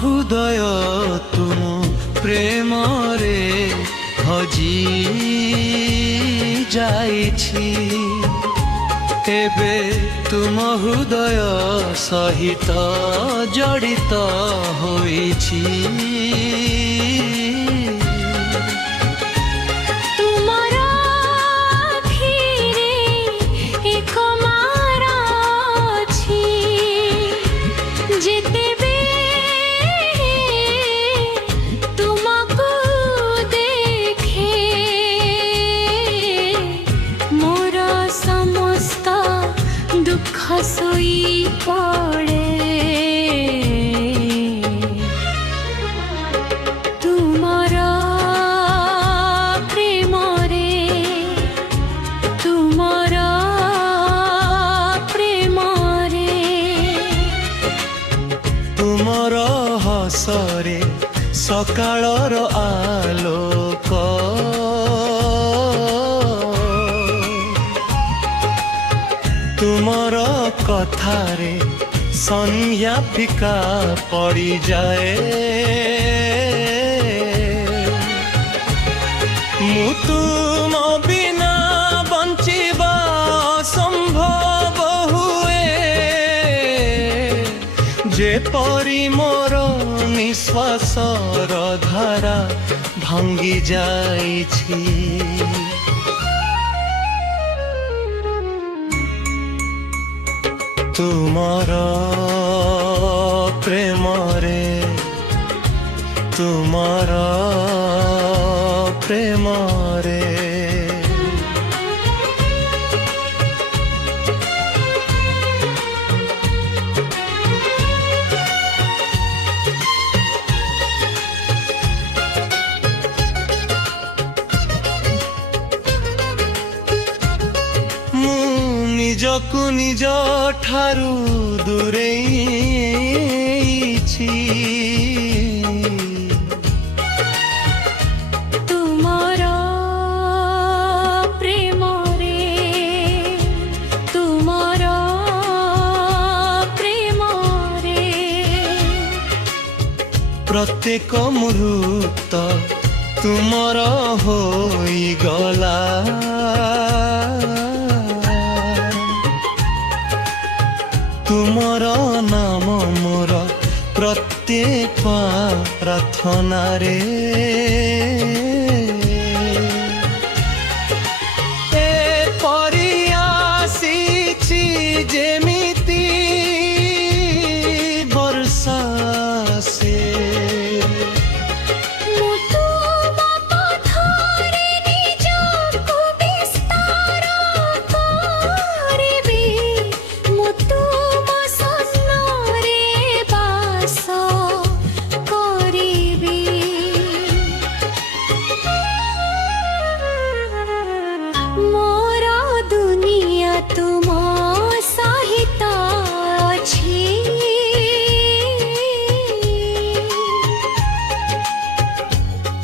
ହୃଦୟ ତୁମ ପ୍ରେମରେ ହଜି ଯାଇଛି। ଏବେ ତୁମ ହୃଦୟ ସହିତ ଜଡ଼ିତ ହୋଇଛି। हसोई पड़े तुमरा प्रेम रे, तुमरा प्रेम रे। तुमर हसरे सकाळर आलोक, तुमर कथारे संज्ञा फिका पड़ी जाए। मु तुम बिना बंचिबा संभव हुए, जेपरी मोर निश्वासर धारा भांगी जाइछि। तुमर प्रेम रे, तुमर प्रेम रे। निजकु निज ठारू दूरेइछि। तुमर प्रेम रे, तुमर प्रेम रे। प्रत्येक मुहूर्त तुमर होई गला, तुमर नाम मोर प्रत्येक प्रार्थना रे। ए परी आसीछि जेमिति वर्षा से, तुम सहित अछि।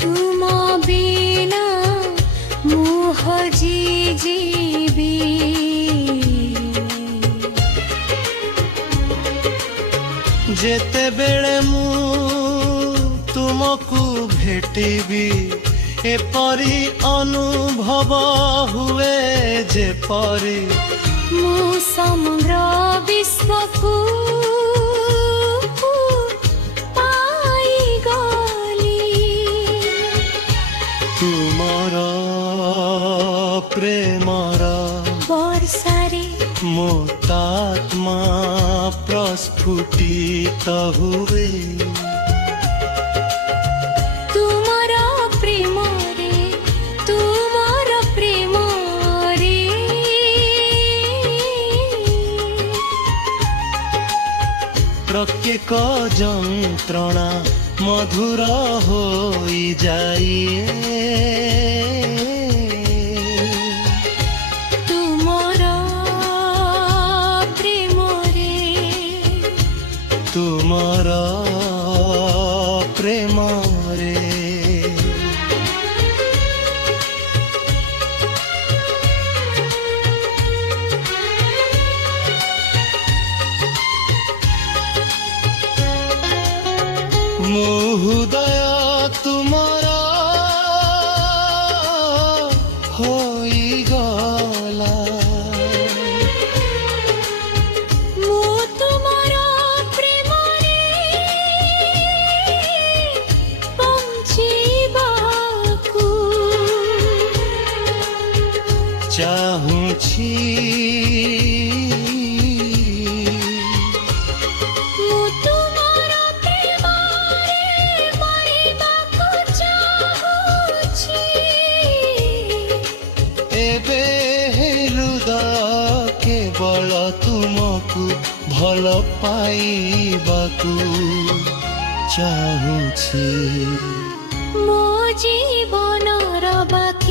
तुम बिना मु हजी जीवी। जेते बेले मु तुमको भेटिबी, एपरी अनुभव हुए जेपरी मु समग्र विश्व को पाई गली। तुमर प्रेमर वर्षारे मोतात्मा प्रस्फुटित हुए। प्रत्येक যন্ত্রণা মধুর হই যাইয়ে। तुमर प्रेम रे, तुमर प्रेम रे। ମୋ ହୃଦୟ ତୁମର ହୋଇଗଲା। ମୁଁ ତୁମର ପ୍ରେମରେ ବଞ୍ଚିବାକୁ ଚାହୁଁଛି। ମୁଁ ତୁମର ପ୍ରେମରେ ମରିବାକୁ ଚାହୁଁଛି। ଏବେ ହୃଦୟ କେବଳ ତୁମକୁ ଭଲ ପାଇବାକୁ ଚାହୁଁଛି। ମୋ ଜୀବନର ବାକି